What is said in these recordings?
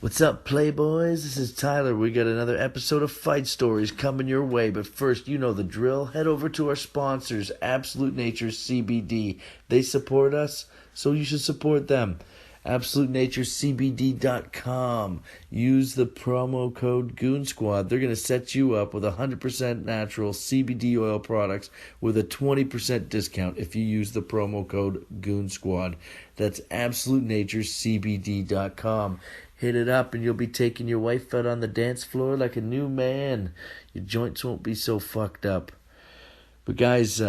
What's up, Playboys? This is Tyler. We got another episode of Fight Stories coming your way. But first, you know the drill. Head over to our sponsors, Absolute Nature CBD. They support us, so you should support them. AbsoluteNatureCBD.com. Use the promo code Goon Squad. They're going to set you up with 100% natural CBD oil products with a 20% discount if you use the promo code Goon Squad. That's AbsoluteNatureCBD.com. Hit it up and you'll be taking your wife out on the dance floor like a new man. Your joints won't be so fucked up. But guys,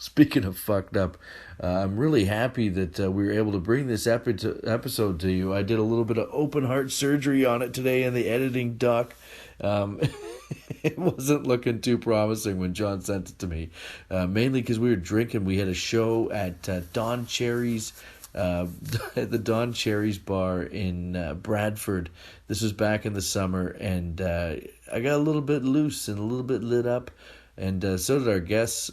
speaking of fucked up, I'm really happy that we were able to bring this episode to you. I did a little bit of open heart surgery on it today in the editing dock. It wasn't looking too promising when John sent it to me. Mainly because we were drinking. We had a show at Don Cherry's at the Don Cherry's bar in Bradford. This was back in the summer, and I got a little bit loose and a little bit lit up, and so did our guests.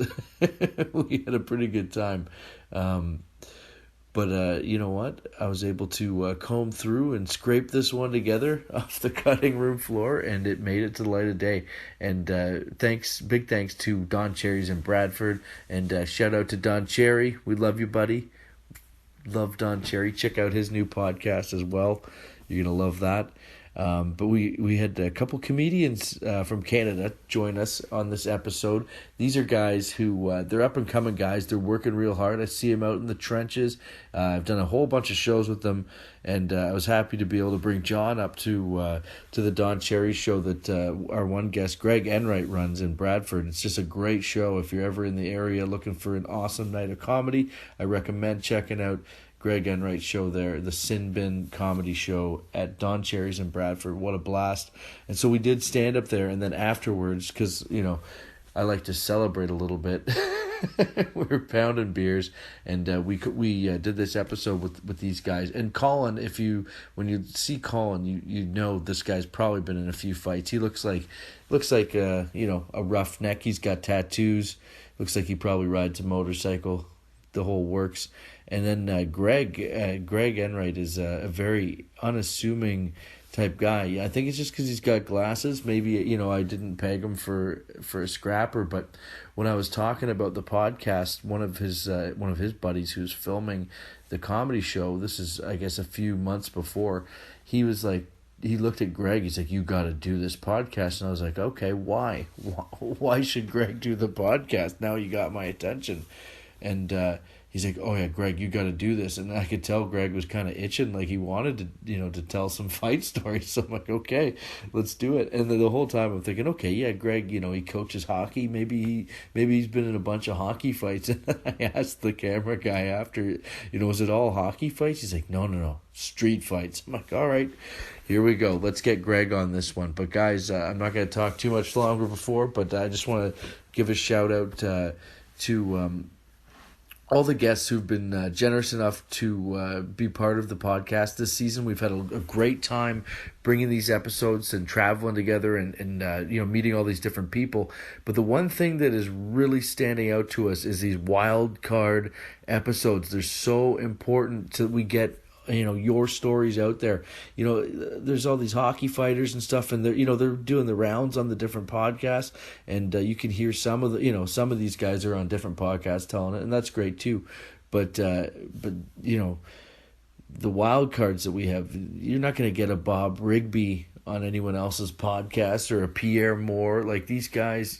We had a pretty good time. But you know what? I was able to comb through and scrape this one together off the cutting room floor, and it made it to the light of day. And big thanks to Don Cherry's in Bradford, and shout out to Don Cherry. We love you, buddy. Love Don Cherry. Check out his new podcast as well. You're going to love that. But we had a couple comedians from Canada join us on this episode. These are guys who, they're up-and-coming guys. They're working real hard. I see them out in the trenches. I've done a whole bunch of shows with them, and I was happy to be able to bring John up to the Don Cherry show that our one guest, Greg Enwright, runs in Bradford. It's just a great show. If you're ever in the area looking for an awesome night of comedy, I recommend checking out Greg Enwright show there, the Sin Bin comedy show at Don Cherry's in Bradford. What a blast. And so we did stand up there, and then afterwards, because, you know, I like to celebrate a little bit, we were pounding beers, and we did this episode with these guys. And Colin, when you see Colin, you know this guy's probably been in a few fights. He looks like a roughneck. He's got tattoos. Looks like he probably rides a motorcycle. The whole works. And then Greg Enwright is a very unassuming type guy. I think it's just because he's got glasses. Maybe, I didn't peg him for a scrapper, but when I was talking about the podcast, one of his buddies who's filming the comedy show, this is, I guess, a few months before, he was like, he looked at Greg, he's like, you got to do this podcast. And I was like, okay, why? Why should Greg do the podcast? Now you got my attention. And he's like, oh yeah, Greg, you got to do this. And I could tell Greg was kind of itching, like he wanted to, to tell some fight stories. So I'm like, okay, let's do it. And then the whole time I'm thinking, okay, yeah, Greg, he coaches hockey. Maybe he's been in a bunch of hockey fights. And I asked the camera guy after, was it all hockey fights? He's like, no, street fights. I'm like, all right, here we go. Let's get Greg on this one. But guys, I'm not going to talk too much longer but I just want to give a shout out to all the guests who've been generous enough to be part of the podcast this season. We've had a great time bringing these episodes and traveling together and meeting all these different people. But the one thing that is really standing out to us is these wild card episodes. They're so important that we get your stories out there. There's all these hockey fighters and stuff, and they're doing the rounds on the different podcasts, and you can hear some of these guys are on different podcasts telling it, and that's great too. But the wild cards that we have, you're not going to get a Bob Rigby on anyone else's podcast or a Pierre Moore. Like these guys,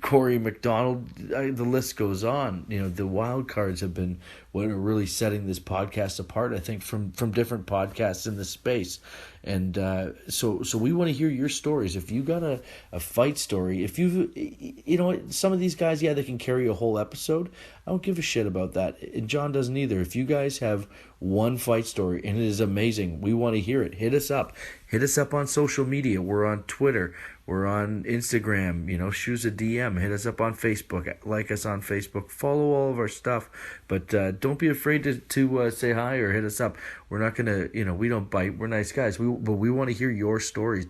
Corey McDonald, the list goes on. The wild cards have been what are really setting this podcast apart, I think, from different podcasts in this space. And so we want to hear your stories. If you got a fight story, if some of these guys, they can carry a whole episode. I don't give a shit about that. And John doesn't either. If you guys have one fight story and it is amazing, we want to hear it. Hit us up. Hit us up on social media. We're on Twitter. We're on Instagram. Shoot us a DM. Hit us up on Facebook. Like us on Facebook. Follow all of our stuff. But don't be afraid to say hi or hit us up. We're not gonna, we don't bite. We're nice guys. But we want to hear your stories.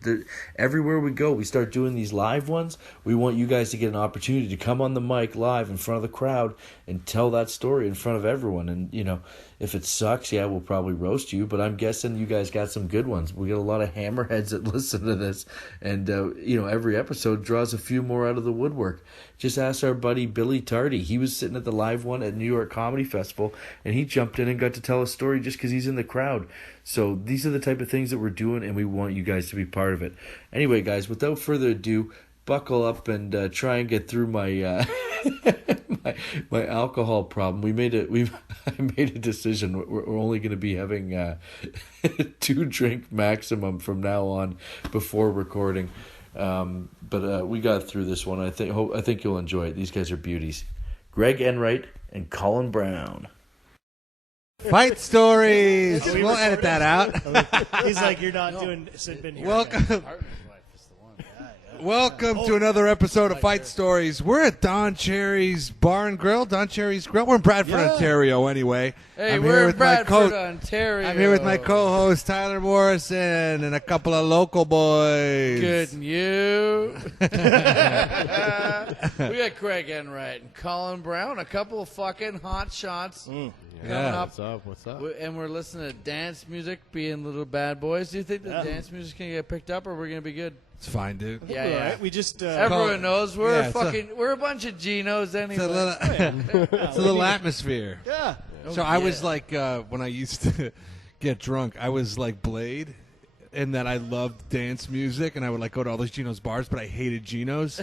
Everywhere we go, we start doing these live ones. We want you guys to get an opportunity to come on the mic live in front of the crowd and tell that story in front of everyone. And if it sucks, yeah, we'll probably roast you. But I'm guessing you guys got some good ones. We got a lot of hammerheads that listen to this, and every episode draws a few more out of the woodwork. Just ask our buddy Billy Tardy. He was sitting at the live one at New York Comedy Festival, and he jumped in and got to tell a story just because he's in the crowd. So these are the type of things that we're doing, and we want you guys to be part of it. Anyway, guys, without further ado, buckle up and try and get through my my alcohol problem. I made a decision. We're only going to be having 2 drink maximum from now on before recording. But we got through this one. I think you'll enjoy it. These guys are beauties. Greg Enwright and Colin Brown. Fight stories. We'll edit that out. He's like, you're not doing Sid here. Welcome to another episode of Fight Stories. We're at Don Cherry's Bar and Grill. Don Cherry's Grill. We're in Bradford, Ontario, anyway. Hey, we're in Bradford, Ontario. I'm here with my co-host Tyler Morrison and a couple of local boys. Good, and you? We got Greg Enwright and Colin Brown, a couple of fucking hot shots coming up. What's up? And we're listening to dance music, being little bad boys. Do you think the dance music's going to get picked up, or we're going to be good? It's fine, dude. Yeah. Right. We just everyone knows we're we're a bunch of Genos anyway. It's a little atmosphere. Yeah. So I was like, when I used to get drunk, I was like Blade, in that I loved dance music, and I would like go to all those Geno's bars, but I hated Geno's.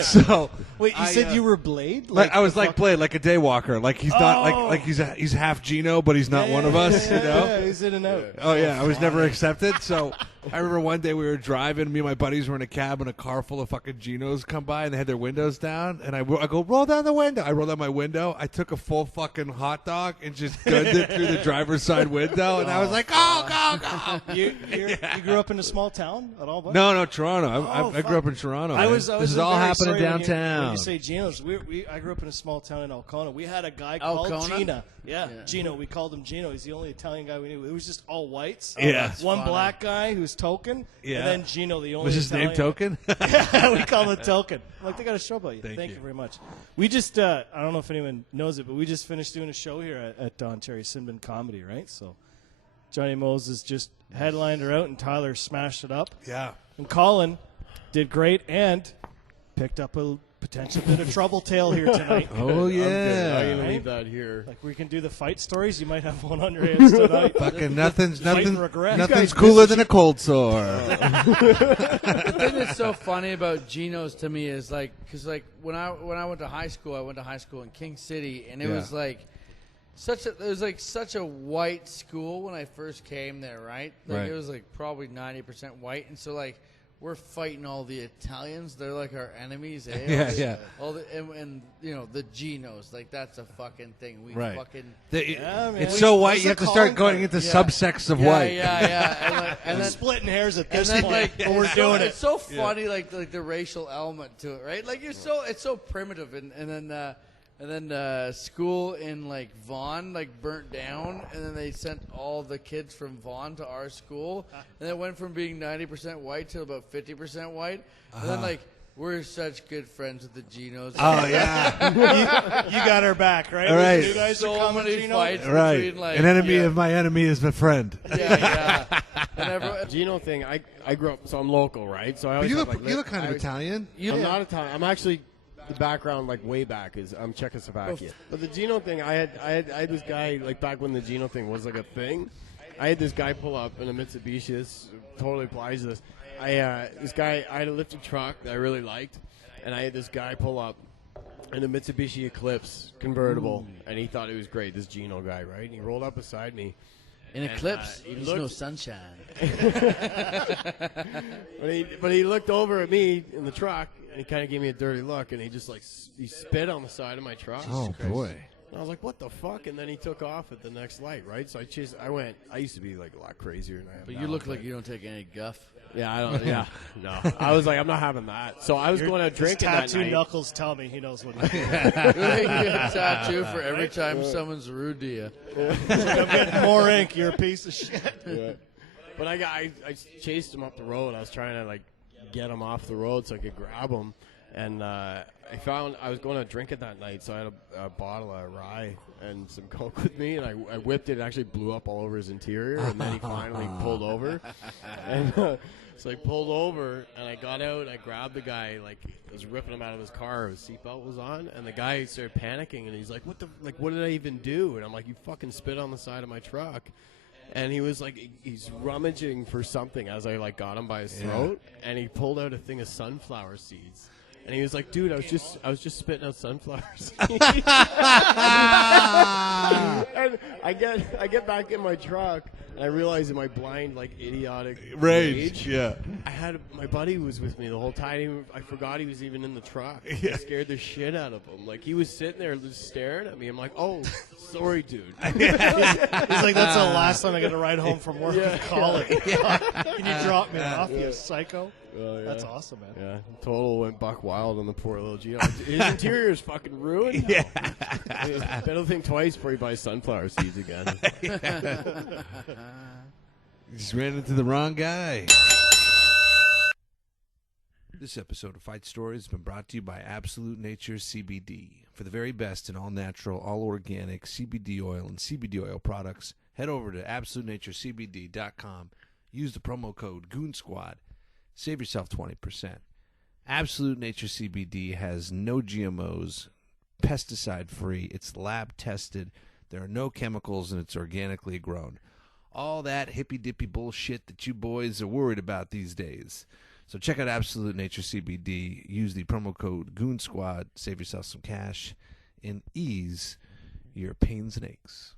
So wait, you said you were Blade? Like I was like Blade, like a daywalker. Like he's not like he's half Geno, but he's not one of us. Yeah, he's in and out. Oh yeah, I was never accepted. So I remember one day we were driving. Me and my buddies were in a cab, and a car full of fucking Genos come by, and they had their windows down. And I go, roll down the window. I rolled down my window. I took a full fucking hot dog and just gunned it through the driver's side window. And I was like, go. You grew up in a small town at all? Buddy? No, Toronto. I grew up in Toronto. This is all happening downtown. When you say Geno's, I grew up in a small town in Alcona. We had a guy called Gina. Yeah, Gino. We called him Gino. He's the only Italian guy we knew. It was just all whites. Yeah. One black guy who's Token. Yeah. And then Gino, the only Was his Italian. name Token? Yeah, we call him Token. Like, they got a show about you. Thank you very much. We just, I don't know if anyone knows it, but we just finished doing a show here at Don Cherry Sinbin Comedy, right? So Johnny Moses just headlined her out, and Tyler smashed it up. Yeah. And Colin did great and picked up a potential bit of trouble tale here tonight. Oh, yeah. I'm going to leave that here. Like, we can do the fight stories. You might have one on your hands tonight. Fucking nothing's regret. cooler than a cold sore. The thing that's so funny about Geno's to me is like, because like when I went to high school in King City, and it was like such a white school when I first came there, right? Like It was like probably 90% white, and so like we're fighting all the Italians. They're like our enemies. Eh? Yeah. All the and the Genos, like that's a fucking thing. We fucking it's so white you have to start going into subsects of white. Yeah. And then splitting hairs at this point. Like, but we're doing it. It's so funny, like the racial element to it, right? Like it's so primitive, and then school in like Vaughan like burnt down, and then they sent all the kids from Vaughan to our school, and it went from being 90% white to about 50% white, and then like we're such good friends with the Genos. Oh yeah, you got her back, right? All right. You guys so are many Gino? fights right. between like an enemy of my enemy is my friend. Yeah. And Gino thing, I grew up, so I'm local, right? So I always You have, look kind of Italian. I'm not Italian. I'm actually, the background like way back is I'm Czechoslovakia. But the Gino thing, I had this guy like back when the Gino thing was like a thing. I had this guy pull up in a Mitsubishi. This totally applies to this. I had a lifted truck that I really liked, and I had this guy pull up in a Mitsubishi Eclipse convertible, and he thought it was great. This Gino guy, right? And he rolled up beside me. in Eclipse, there's no sunshine. But he looked over at me in the truck, and he kind of gave me a dirty look, and he just like he spit on the side of my truck. Oh boy! And I was like, what the fuck? And then he took off at the next light, right? So I used to be like a lot crazier than I am But now, you look like you don't take any guff. Yeah, I don't. Yeah, no. I was like, I'm not having that. So I was going to drink that tattoo night. knuckles tell me he knows what he's doing. You get a tattoo for every time someone's rude to you. I'm getting more ink. You're a piece of shit. Yeah. But I chased him up the road. I was trying to like get him off the road so I could grab him. And I found I was going to drink it that night, so I had a bottle of rye and some Coke with me, and I whipped it. It actually blew up all over his interior, and then he finally pulled over. And so I pulled over, and I got out, and I grabbed the guy, like, I was ripping him out of his car. His seatbelt was on, and the guy started panicking, and he's like, what did I even do? And I'm like, you fucking spit on the side of my truck. And he was like, he's rummaging for something as I like got him by his throat, and he pulled out a thing of sunflower seeds. And he was like, dude, I was just spitting out sunflower seeds. And I get back in my truck, and I realize in my blind, like, idiotic rage, my buddy was with me the whole time. I forgot he was even in the truck. I scared the shit out of him. Like, he was sitting there just staring at me. I'm like, oh, sorry, dude. He's like, that's the last time I got to ride home from work and call it. Can you drop me off, you psycho? That's awesome, man. Yeah, total went buck wild on the poor little Gino. His interior is fucking ruined. Yeah, better think twice before he buys sunflower seeds again. Just ran into the wrong guy. This episode of Fight Stories has been brought to you by Absolute Nature CBD. For the very best in all natural, all organic CBD oil and CBD oil products, head over to AbsoluteNatureCBD.com. Use the promo code Goon Squad. Save yourself 20%. Absolute Nature CBD has no GMOs, pesticide-free, it's lab-tested, there are no chemicals, and it's organically grown. All that hippy-dippy bullshit that you boys are worried about these days. So check out Absolute Nature CBD. Use the promo code Goon Squad. Save yourself some cash and ease your pains and aches.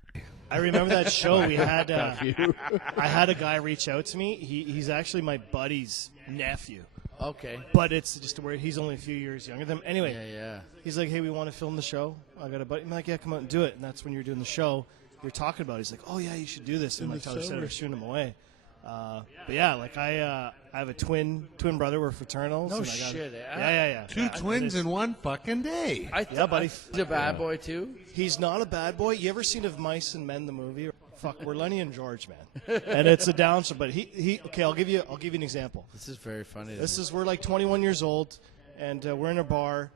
I remember that show we had. I had a guy reach out to me. He's actually my buddy's nephew. Okay. But it's just where he's only a few years younger than him. Anyway, Yeah. he's like, hey, we want to film the show. I got a buddy. I'm like, yeah, come out and do it. And that's when you're doing the show. You're talking about it. He's like, oh, yeah, you should do this. And like Tyler said, we're shooting him away. But yeah, like I have a twin brother. We're fraternals. No and I got, shit. Yeah. Two twins in one fucking day. Yeah, buddy. He's a bad boy, too? He's not a bad boy. You ever seen Of Mice and Men, the movie? Fuck, we're Lenny and George, man. And it's a downside, but he okay, I'll give you an example. This is very funny. We're like 21 years old, and we're in a bar,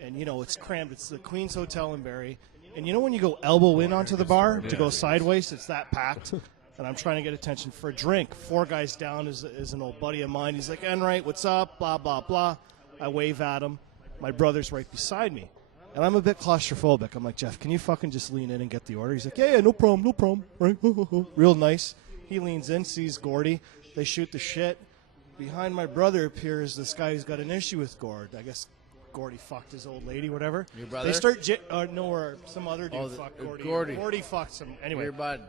and you know, it's crammed. It's the Queen's Hotel in Barrie. And you know when you go elbow in onto the bar to go sideways, it's that packed. And I'm trying to get attention for a drink. 4 guys down is an old buddy of mine. He's like, Enwright, what's up? Blah, blah, blah. I wave at him. My brother's right beside me. And I'm a bit claustrophobic. I'm like, Jeff, can you fucking just lean in and get the order? He's like, yeah, no problem. Right? Real nice. He leans in, sees Gordy. They shoot the shit. Behind my brother appears this guy who's got an issue with Gord. I guess Gordy fucked his old lady, whatever. Your brother? They start, or some other dude fucked Gordy. Gordy fucked him. Anyway. Your bud.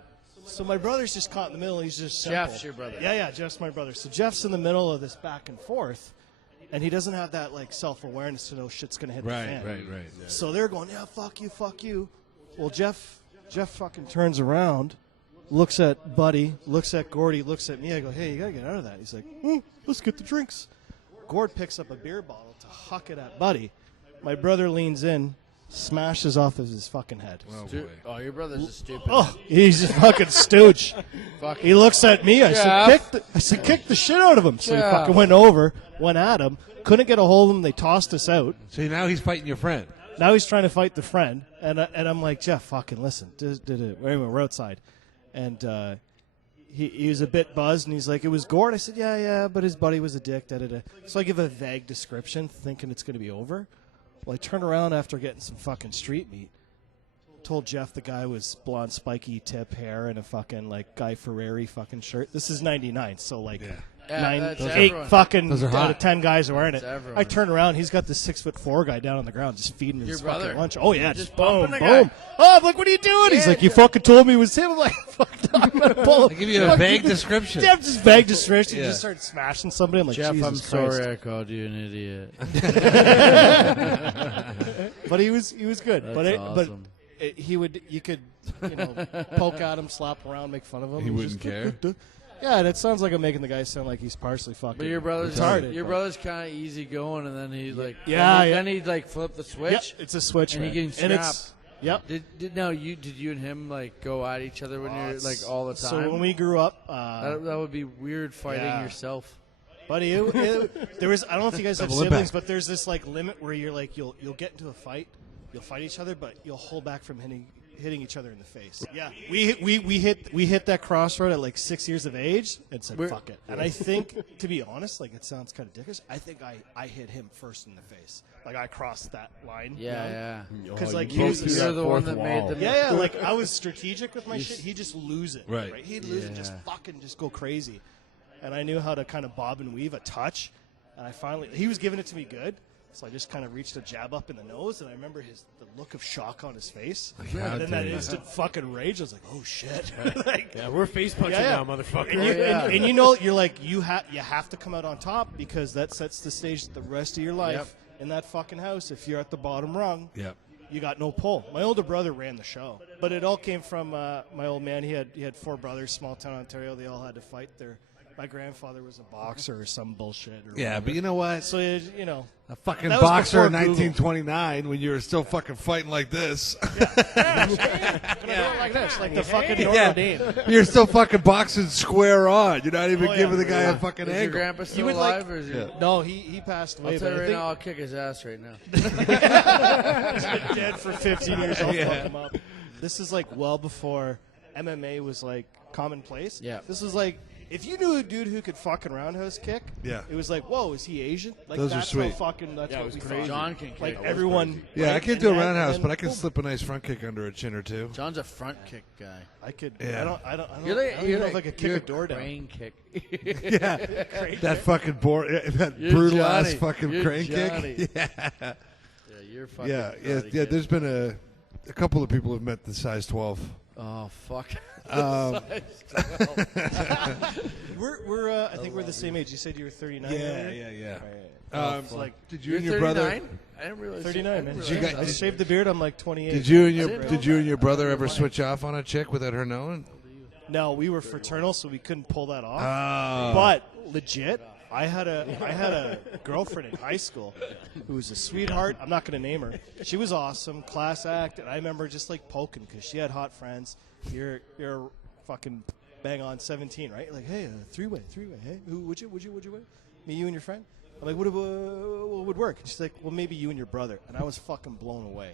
So my brother's just caught in the middle. He's just simple. Jeff's your brother. Yeah, Jeff's my brother. So Jeff's in the middle of this back and forth, and he doesn't have that like self-awareness to know shit's gonna hit the fan. Right. Yeah. So they're going, yeah, fuck you. Well, Jeff fucking turns around, looks at Buddy, looks at Gordy, looks at me. I go, hey, you gotta get out of that. He's like, let's get the drinks. Gord picks up a beer bottle to huck it at Buddy. My brother leans in, smashes off of his fucking head. Oh, your brother's a stupid. Oh, he's a fucking stooge. He looks at me. I said, kick the shit out of him. So he fucking went at him. Couldn't get a hold of him. They tossed us out. So now he's fighting your friend. Now he's trying to fight the friend. And I'm like, Jeff, fucking listen. Anyway, we're outside. And he was a bit buzzed. And he's like, it was Gord. I said, yeah, but his buddy was a dick. So I give a vague description, thinking it's going to be over. Well, I turned around after getting some fucking street meat. Told Jeff the guy was blonde, spiky tip hair and a fucking like Guy Ferrari fucking shirt. This is '99, so like 8 fucking out of 10 guys are wearing it. I turn around, he's got this 6'4" guy down on the ground just feeding his fucking lunch. Oh yeah, just boom. Oh, I'm like, what are you doing? He's like, you fucking told me it was him. I'm like, fuck, I'm gonna pull him. I give you a vague description. Jeff just vague description. He just started smashing somebody. I'm like, Jeff, Jesus I'm Christ. sorry I called you an idiot. But he was good. That's awesome. You could, poke at him, slap around, make fun of him. He wouldn't care. Yeah, and it sounds like I'm making the guy sound like he's partially fucking. But your brother's retarded. your brother's kind of easy going, and then he like then he'd like flip the switch. Yep, it's a switch, and man. he getting And snapped. Yep. Did you and him like go at each other when you're like all the time? So when we grew up, that would be weird fighting yourself. Buddy, there was. I don't know if you guys have Double siblings, impact. but there's this like limit where you're like you'll get into a fight, you'll fight each other, but you'll hold back from hitting each other in the face. Yeah, we hit that crossroad at like 6 years of age and said fuck it. And I think, to be honest, like it sounds kind of dickish. I think I hit him first in the face. Like I crossed that line. Yeah. Because like You're the one that made the Yeah, like I was strategic with my shit. He'd just lose it. Right. He'd lose it, just go crazy. And I knew how to kind of bob and weave a touch. And he was giving it to me good. So I just kind of reached a jab up in the nose, and I remember the look of shock on his face. And then that instant fucking rage, I was like, oh shit. We're face punching now, motherfucker. And you're like, you have to come out on top because that sets the stage the rest of your life in that fucking house. If you're at the bottom rung, you got no pull. My older brother ran the show, but it all came from my old man. He had 4 brothers, small town Ontario. They all had to fight. My grandfather was a boxer or some bullshit. Or whatever. But you know what? So a fucking that was boxer in before Google. 1929 when you were still fucking fighting like this. like this, like the fucking Notre Dame. You're still fucking boxing square on. You're not even Oh, giving yeah. the guy a fucking Is your angle. grandpa still would, alive, or is he? No, he passed away. I'll tell but you I right think now, I'll kick his ass right now. he's been dead for 15 years. I'll fuck him up. This is like well before MMA was like commonplace. Yeah. This was like, if you knew a dude who could fucking roundhouse kick, it was like, whoa, is he Asian? Like Those are that's sweet. how fucking that's what it was we crazy. thought. John can kick. Like everyone. Yeah, I right? can't do a And roundhouse, then but I can boom. slip a nice front kick under a chin or two. John's a front kick guy. I could. Yeah. I don't You're like, even know if I could kick a door down. crane kick. That fucking that You're brutal ass Johnny. fucking You're crane Johnny. kick. Yeah, Yeah, you're fucking. yeah. karate kid. There's been a couple of people who've met the size 12. Oh fuck. We're I think we're the same age. You said you were 39. Yeah. It's like Did you You're and your brother? 39? I didn't realize. 39, man. you guys- I shaved the beard. I'm like 28. Did you and That's it, your brother ever switch off on a chick without her knowing? No, we were fraternal, so we couldn't pull that off. Oh. But legit, I had a girlfriend in high school who was a sweetheart. I'm not going to name her. She was awesome, class act, and I remember just like poking because she had hot friends. You're fucking bang on 17, right? Like, hey, three-way. Hey, who would you? Me, you, and your friend. I'm like, what would work? And she's like, well, maybe you and your brother. And I was fucking blown away.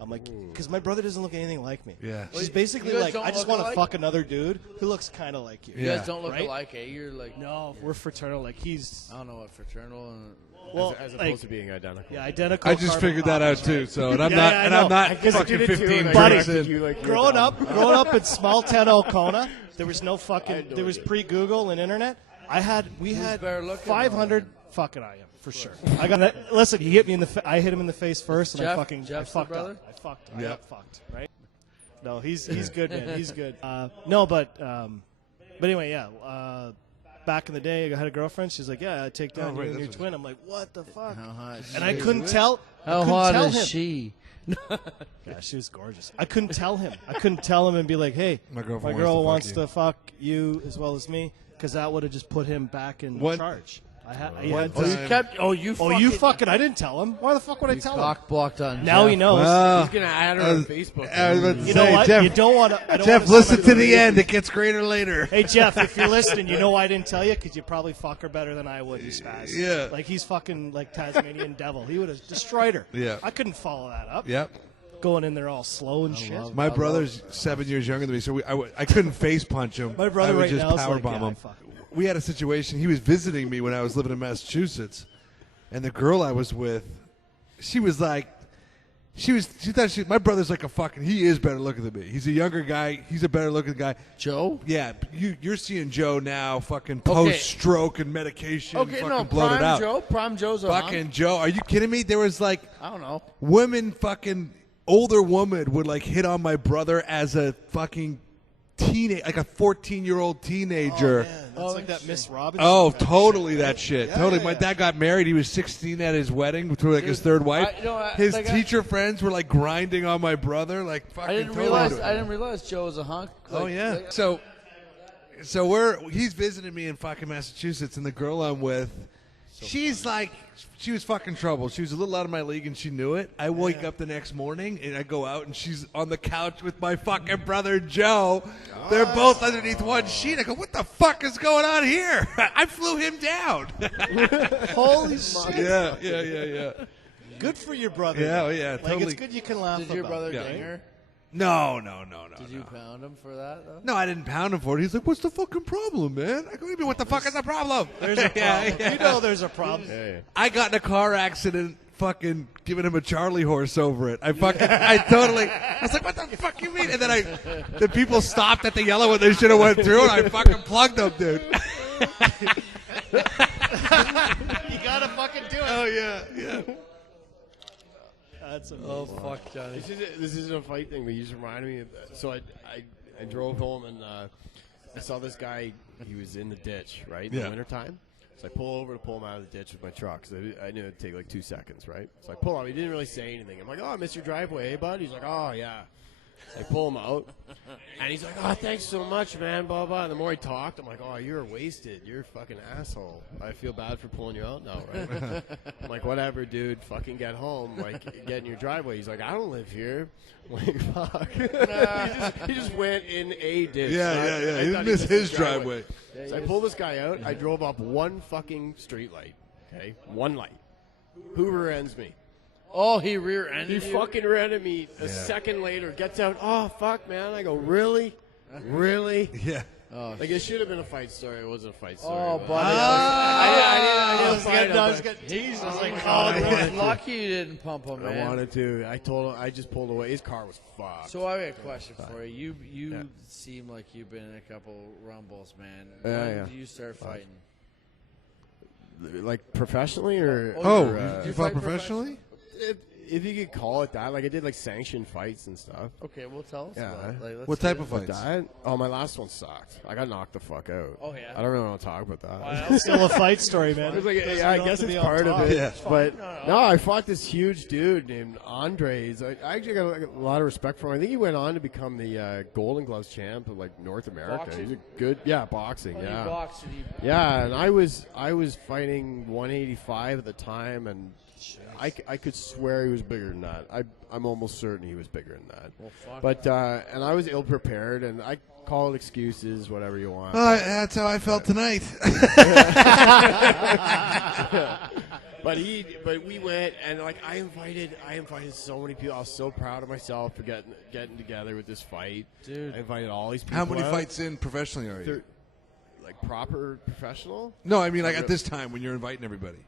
I'm like, because my brother doesn't look anything like me. Yeah. She's basically You guys like, don't I just look want to alike? fuck another dude who looks kind of like you. You Yeah. guys don't look Right? alike, eh? You're like, No, we're fraternal. Like he's I don't know what fraternal. And, well, as like, opposed to being identical. yeah, identical. I just carbon figured that out copies, too. right? So, and I'm Yeah, not, yeah, I and know. I'm not I guess I fucking did it too, 15 and I Buddy, drinks in. You, like, growing up in small town Elkona, there was no fucking. There was pre-Google and internet. We had better looking? 500. Fucking I am for sure. I got that. Listen, he hit me in the. I hit him in the face first, and I Jeff's the fucked brother? up. I Yeah. got fucked. Right. No, he's good, man. He's good. No, but anyway, yeah. Back in the day, I had a girlfriend. She's like, "Yeah, I take down you right, and your that's twin." I'm like, "What the fuck?" how hot is And she? I couldn't tell. How I couldn't hot tell is him. she? Yeah, she was gorgeous. I couldn't tell him. and be like, "Hey, My girlfriend girl wants wants to to fuck you as well as me," because that would have just put him back in What- charge. I had One to. Oh, you time- kept. Oh, you. You fucking! I didn't tell him. Why the fuck would I tell him? Cock blocked on. Now Jeff. he knows. Well, He's gonna add her I on was- Facebook. I was about to you say, know what? Jeff, You don't want to. Jeff, listen to the end. It gets greater later. Hey Jeff, if you're listening, you know why I didn't tell you because you probably fuck her better than I would. You spaz. Yeah. Like he's fucking like Tasmanian devil. He would have destroyed her. Yeah. I couldn't follow that up. Yep. Going in there all slow and shit. My brother's 7 years younger than me, so I couldn't face punch him. My brother I would right just now is power like, bomb yeah, him. fuck. We had a situation. He was visiting me when I was living in Massachusetts, and the girl I was with, she was like, she thought my brother's like a fucking. He is better looking than me. He's a younger guy. He's a better looking guy. Joe. Yeah, you're seeing Joe now, fucking post stroke and medication, Okay, fucking no, bloated Prime out. Joe. Prime Joe's a Fucking Joe, are you kidding me? There was like I don't know. women, fucking older woman would like hit on my brother as a fucking teenage, like a 14-year-old teenager. That's like that Miss Robinson. Oh, kind of totally shit, that right? shit. Yeah, Totally. yeah, My yeah. dad got married. He was 16 at his wedding to like his third wife. His teacher friends were like grinding on my brother. Like fucking. I didn't realize Joe was a hunk. Oh yeah. Like, So he's visiting me in fucking Massachusetts, and the girl I'm with, she's like, she was fucking trouble. She was a little out of my league, and she knew it. I wake up the next morning, and I go out, and she's on the couch with my fucking brother Joe. They're both underneath one sheet. I go, what the fuck is going on here? I flew him down. Holy shit. Yeah. Good for your brother. Yeah, Like, totally. it's good you can laugh did your about brother it. Yeah. dinger? No. Did you pound him for that, though? No, I didn't pound him for it. He's like, what's the fucking problem, man? I go, what do you mean, what the fuck is the problem? There's a problem. Yeah. You know there's a problem. I got in a car accident fucking giving him a Charlie horse over it. I was like, what the fuck you mean? And then the people stopped at the yellow when they should have went through, and I fucking plugged them, dude. You gotta fucking do it. Oh, yeah. That's amazing. Oh, fuck, Johnny. This isn't a fight thing, but you just reminded me of that. So I drove home and I saw this guy. He was in the ditch, right, in the wintertime. So I pull over to pull him out of the ditch with my truck. So I knew it'd take like 2 seconds, right? So I pull out. He didn't really say anything. I'm like, oh, I missed your driveway, hey, bud? He's like, oh, yeah. So I pull him out. And he's like, oh, thanks so much, man, blah, blah. And the more he talked, I'm like, oh, you're wasted. You're a fucking asshole. I feel bad for pulling you out now, right? I'm like, whatever, dude. Fucking get home. Like, get in your driveway. He's like, I don't live here. I'm like, fuck. he just went in a ditch. Yeah. I He thought missed his driveway. So I pull this guy out. I drove up one fucking street light. Okay? One light. Who rear-ends me? Oh, he rear-ended He you? fucking rear-ended me a second later. Gets out. Oh, fuck, man. I go, really? Really? Yeah. Oh, Like, it should have been a fight story. It wasn't a fight story. Oh, but- buddy. I didn't fight him, I was but getting teased. I was like, Oh, lucky you didn't pump him, I man. wanted to. I told him. I just pulled away. His car was fucked. So I have a question for you. You seem like you've been in a couple rumbles, man. Yeah, When yeah. did you start fighting? Like, professionally or... Oh, or, you fought professionally? if you could call it that. Like, I did, like, sanctioned fights and stuff. Okay, well, tell us Yeah. about it. Like, let's What hear type of it. fights? That? Oh, my last one sucked. I got knocked the fuck out. Oh, yeah? I don't really want to talk about that. It's still a fight story, man. It's like, Doesn't yeah, I have guess to it's be on part of top. it. Yeah. But no, I fought this huge dude named Andres. I actually got like, a lot of respect for him. I think he went on to become the Golden Gloves champ of like North America. Boxing? He's a good, boxing. Oh, Yeah, you boxed and you... yeah. And I was fighting 185 at the time, and I could swear he was bigger than that. I'm almost certain he was bigger than that. Well, fuck. But and I was ill prepared, and I call it excuses, whatever you want. That's how I felt tonight. But we went, and like I invited so many people. I was so proud of myself for getting together with this fight. Dude. I invited all these people. How many out. fights in professionally are you? They're, like proper professional? No, I mean like at this time when you're inviting everybody.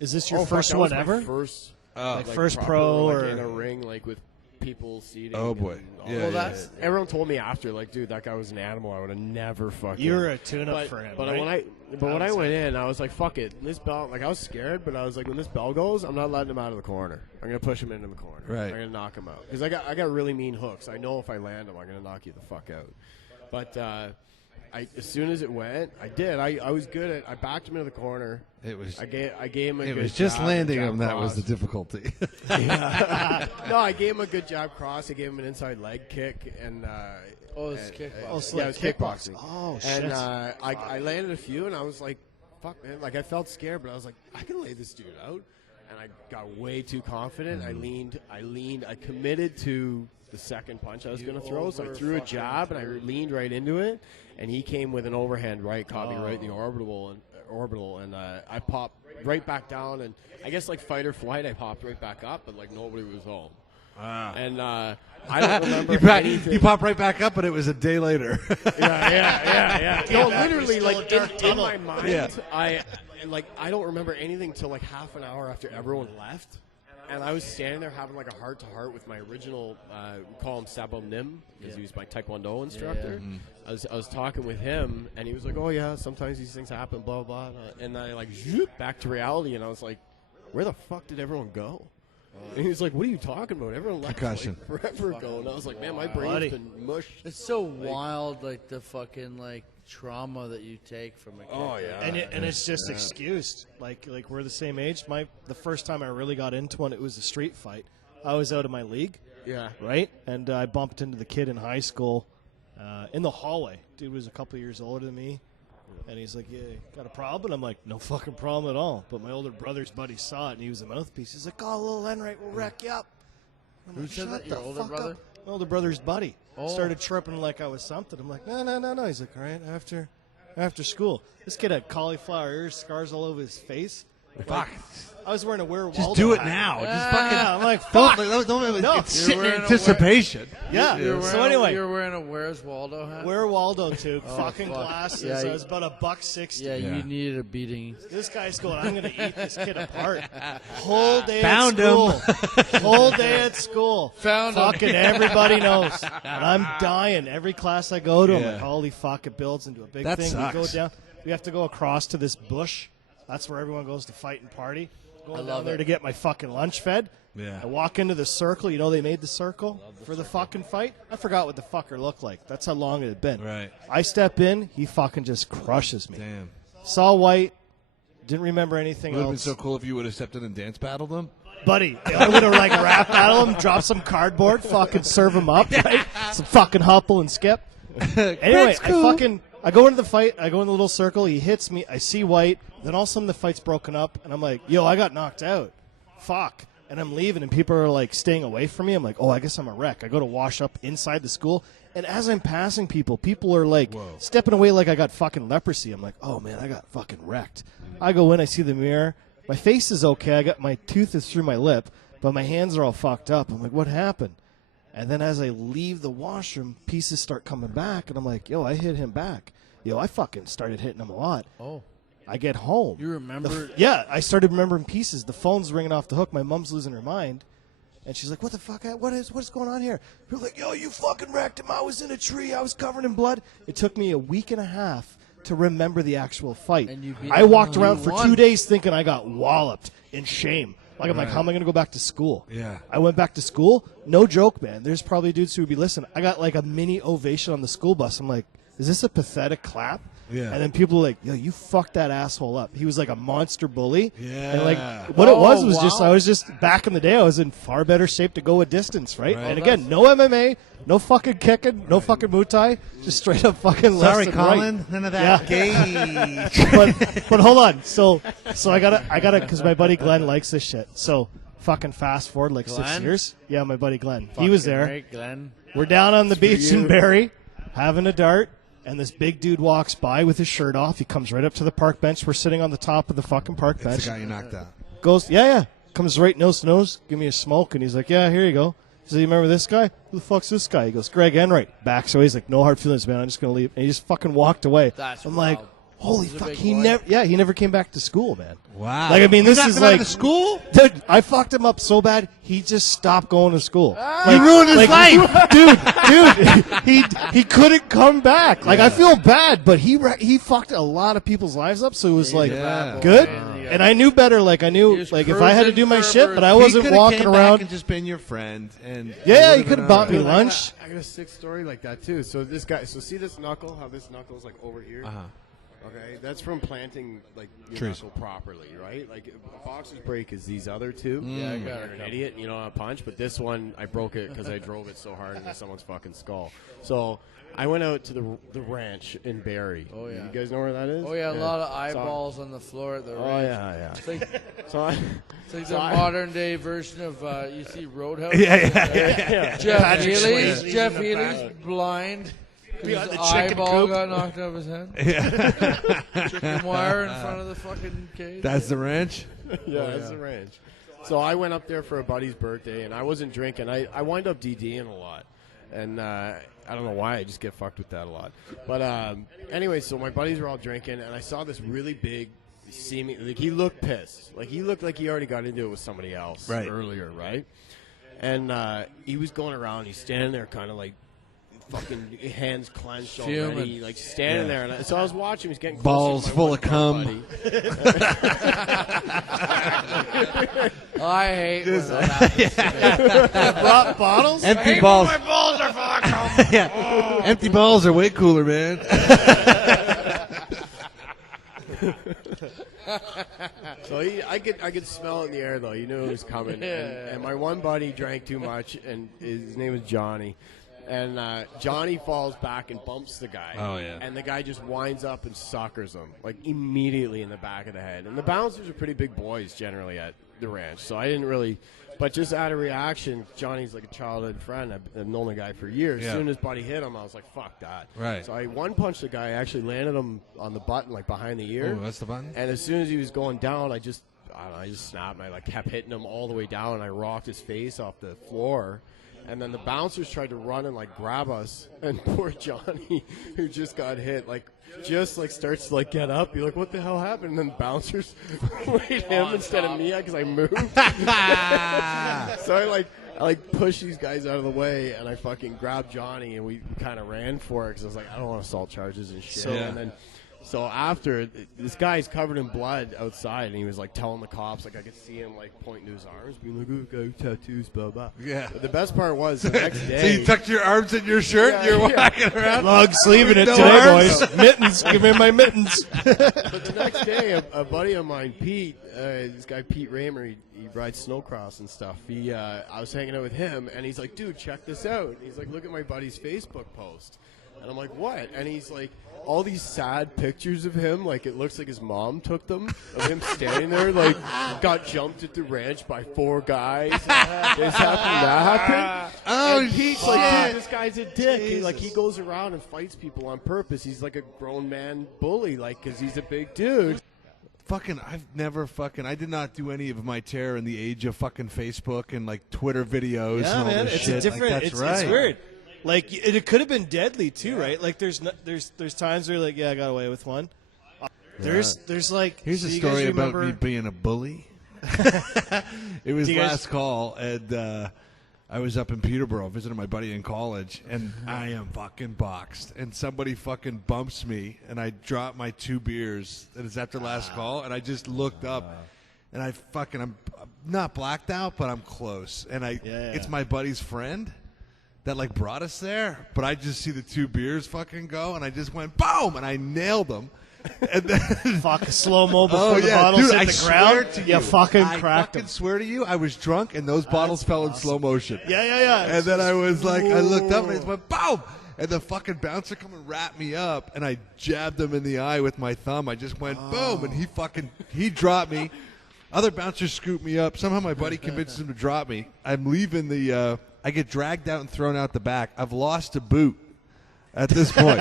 Is this your Oh, fuck, first that one was my ever? First, Like like first proper, pro like, or in a ring, like with people seating. Oh, boy. and all Yeah, that. yeah, that's- Everyone told me after, like, dude, that guy was an animal. I would have never fucking. you were a tune-up But, for him, but right? when I went in, I was like, fuck it. This bell, like, I was scared, but I was like, when this bell goes, I'm not letting him out of the corner. I'm gonna push him into the corner. Right. I'm gonna knock him out because I got really mean hooks. I know if I land him, I'm gonna knock you the fuck out. But as soon as it went, I did. I was good at. I backed him into the corner. It was. I gave him a It good was just jab, landing jab him that was cross. the difficulty. No, I gave him a good jab cross. I gave him an inside leg kick, and Oh, it's kickboxing. Oh, so yeah, it like was kickboxing. Oh, and shit. I landed a few, and I was like, "Fuck, man!" Like I felt scared, but I was like, "I can lay this dude out." And I got way too confident. I leaned. I committed to the second punch I was going to throw, so I threw a jab and I leaned right into it, and he came with an overhand right, caught me right in the orbital, and I popped right back down, and I guess like fight or flight, I popped right back up, but like nobody was home. And I don't remember anything. you pop right back up, but it was a day later. yeah. No, literally, Still a like dark in tunnel. my mind, Yeah. I don't remember anything till like half an hour after everyone left, and I was standing there having like a heart to heart with my original, we call him Sabo Nim, because he was my Taekwondo instructor. I was talking with him, and he was like, "Oh yeah, sometimes these things happen, blah blah," and I like zoop back to reality, and I was like, "Where the fuck did everyone go?" And he was like, "What are you talking about? Everyone left Concussion. like, forever ago." And I was like, "Man, my brain's Buddy. been mushed." It's so wild, like the fucking like trauma that you take from a kid. Oh, yeah. And it's just excused. Like we're the same age. The first time I really got into one, it was a street fight. I was out of my league. Yeah. Right? And I bumped into the kid in high school in the hallway. Dude was a couple years older than me. And he's like, yeah, got a problem? And I'm like, no fucking problem at all. But my older brother's buddy saw it, and he was a mouthpiece. He's like, oh, little Enwright will wreck you up. Who said that? Your older brother? My older brother's buddy. Started chirping like I was something. I'm like, no. He's like, all right, after school. This kid had cauliflower ears, scars all over his face. Fuck. I was wearing a Where Waldo Just do it hat. now. Yeah, Just fucking. I'm like, fuck. Don't No. it's sitting in wearing a anticipation. Yeah. So anyway, You're wearing a Where's Waldo hat? Where Waldo took fucking fuck. glasses. Yeah, I was about $1.60. Yeah, Yeah. you needed a beating. This guy's going, I'm going to eat this kid apart. Whole day Found at school. him. Whole day at school. Found him. Fucking everybody knows. And I'm dying. Every class I go to, I'm Yeah. like, holy fuck, it builds into a big That thing. sucks. We go down. We have to go across to this bush. That's where everyone goes to fight and party. Going down there to get my fucking lunch fed. Yeah. I walk into the circle. You know they made the circle for the fucking fight? I forgot what the fucker looked like. That's how long it had been. Right. I step in. He fucking just crushes me. Damn. Saw white. Didn't remember anything It would have been else. so cool if you would have stepped in and dance battled them. Buddy, I would have like rap battle him, drop some cardboard, fucking serve him up, right? Some fucking hopple and skip. Anyway, I go into the fight. I go in the little circle. He hits me. I see white. Then all of a sudden the fight's broken up, and I'm like, yo, I got knocked out. Fuck. And I'm leaving, and people are like staying away from me. I'm like, oh, I guess I'm a wreck. I go to wash up inside the school, and as I'm passing people are like stepping away like I got fucking leprosy. I'm like, oh man, I got fucking wrecked. I go in, I see the mirror. My face is okay. I got my tooth is through my lip, but my hands are all fucked up. I'm like, what happened? And then as I leave the washroom, pieces start coming back, and I'm like, yo, I hit him back. Yo, I fucking started hitting him a lot. Oh. I get home. You remember? Yeah, I started remembering pieces. The phone's ringing off the hook. My mom's losing her mind. And she's like, what the fuck? What's going on here? You're like, yo, you fucking wrecked him. I was in a tree. I was covered in blood. It took me a week and a half to remember the actual fight. And you beat I walked him. around You for won. 2 days thinking I got walloped in shame. Like, I'm like, how am I going to go back to school? Yeah. I went back to school. No joke, man. There's probably dudes who would be listening. I got like a mini ovation on the school bus. I'm like, is this a pathetic clap? Yeah. And then people were like, yo, you fucked that asshole up. He was like a monster bully. Yeah. And like, what it was Oh, just, wow. I was just, back in the day, I was in far better shape to go a distance, right? Right. And again, no MMA, no fucking kicking, no fucking Muay Thai, just straight up fucking left Sorry, and Colin. right. None of that Yeah. gay. but hold on. So I gotta, because my buddy Glenn likes this shit. So fucking fast forward like 6 Glenn? years. Yeah, my buddy Glenn. He was Fucking there. right, Glenn. We're down on the beach in you. Barrie, having a dart, and this big dude walks by with his shirt off. He comes right up to the park bench. We're sitting on the top of the fucking park It's bench. the guy you knocked out. Goes, yeah. Comes right nose to nose, give me a smoke, and he's like, yeah, here you go. He says, you remember this guy? Who the fuck's this guy? He goes, Greg Enwright. Back, so he's like, no hard feelings, man. I'm just going to leave. And he just fucking walked away. That's I'm wild. like, holy He's a fuck. big He boy. never came back to school, man. Wow. Like, I mean, this You knocked is him out of like the school? Dude, I fucked him up so bad, he just stopped going to school. You ruined his life. Dude, he couldn't come back. Like, I feel bad, but he fucked a lot of people's lives up, so it was like Yeah. good. Yeah. And I knew better. Like, I knew, He was like, if I had to do my cruising shit, for but I He wasn't coulda walking came back around. and just been your friend. And Yeah, it he coulda would've been bought me all right. lunch. I got a sick story like that too. So this guy, see this knuckle? How this knuckle's like over here? Uh-huh. Okay, that's from planting like your Trees. knuckle properly, right? Like a boxer's break is these other two. Yeah, I got You're an idiot. You don't want to punch, but this one I broke it because I drove it so hard into someone's fucking skull. So I went out to the ranch in Barrie. Oh, yeah. You guys know where that is? Oh yeah, a lot of eyeballs on the floor at the Oh ranch. yeah. It's like, So I, it's like So the I- modern day version of you see Roadhouse. yeah. Jeff Patrick Healy's Swayze. Jeff in the Healy's back. blind. Behind His the chicken eyeball coop. got knocked out of his head. Chicken wire in front of the fucking cage. That's the ranch? Yeah, that's the ranch. So I went up there for a buddy's birthday, and I wasn't drinking. I wind up DDing a lot, and I don't know why. I just get fucked with that a lot. But anyway, so my buddies were all drinking, and I saw this really big, like he looked pissed. Like he looked like he already got into it with somebody else earlier, right? And he was going around. He's standing there, kind of like fucking hands clenched already, Fuming. like standing there. And so I was watching. He was getting closer Balls to my full one of cum. buddy. I hate when that happens to me. Brought bottles? Empty balls. My balls are full of cum. Yeah. Empty balls are way cooler, man. So I could smell it in the air though. You knew it was coming. And my one buddy drank too much, and his name was Johnny. And Johnny falls back and bumps the guy. Oh, yeah. And the guy just winds up and suckers him, like immediately in the back of the head. And the bouncers are pretty big boys generally at the ranch, so I didn't really. But just out of reaction, Johnny's like a childhood friend. I've known the guy for years. Yeah. As soon as buddy hit him, I was like, fuck that. Right. So I one-punched the guy. I actually landed him on the button, like behind the ear. Oh, that's the button? And as soon as he was going down, I just snapped, and I like kept hitting him all the way down, and I rocked his face off the floor. And then the bouncers tried to run and like grab us, and poor Johnny, who just got hit, just starts to like get up. You're like, what the hell happened? And then bouncers laid him instead of me because I moved. So I pushed these guys out of the way, and I fucking grabbed Johnny, and we kind of ran for it because I was like, I don't want assault charges and shit. And then. So after, this guy's covered in blood outside, and he was like telling the cops, like I could see him like pointing to his arms, being like, "Oh, go tattoos, blah blah." Yeah. But the best part was the next day. So you tucked your arms in your shirt and you're walking around? Lug sleeving it No today, arms. boys. Mittens. Give me my mittens. But the next day, a buddy of mine, Pete, this guy Pete Raymer, he rides snowcross and stuff. I was hanging out with him, and he's like, "Dude, check this out." He's like, "Look at my buddy's Facebook post." And I'm like, "What?" And he's like, all these sad pictures of him, like it looks like his mom took them, of him standing there, like got jumped at the ranch by 4 guys. This happened, that happened. Oh, and Pete's like, dude, this guy's a dick. He goes around and fights people on purpose. He's like a grown man bully, like, because he's a big dude. I did not do any of my terror in the age of fucking Facebook and like Twitter videos and all man, this it's shit. a different. Like, that's right. It's weird. Like it could have been deadly too, right? Like there's times where you're like, yeah, I got away with one. There's like, here's so a you guys story about remember- me being a bully. It was Do you guys- last call, and I was up in Peterborough visiting my buddy in college, and I am fucking boxed, and somebody fucking bumps me, and I drop my 2 beers. And it's after last call, and I just looked up, and I'm not blacked out, but I'm close, and it's my buddy's friend that like brought us there, but I just see the 2 beers fucking go, and I just went boom, and I nailed them. And then fuck slow-mo before the yeah, bottles dude, hit I the swear ground. to You you, fucking I cracked fucking them. swear to you, I was drunk, and those bottles fell in slow motion. Yeah. And then I was like, I looked up, and I just went boom, and the fucking bouncer come and wrapped me up, and I jabbed him in the eye with my thumb. I just went boom, and he dropped me. Other bouncers scooped me up. Somehow my buddy convinced him to drop me. I'm leaving I get dragged out and thrown out the back. I've lost a boot at this point.